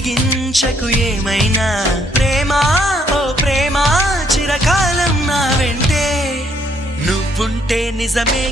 అడిగించకు ఏమైనా ప్రేమ ఓ ప్రేమ చిరకాలం నా వెంటే నువ్వుంటే నిజమే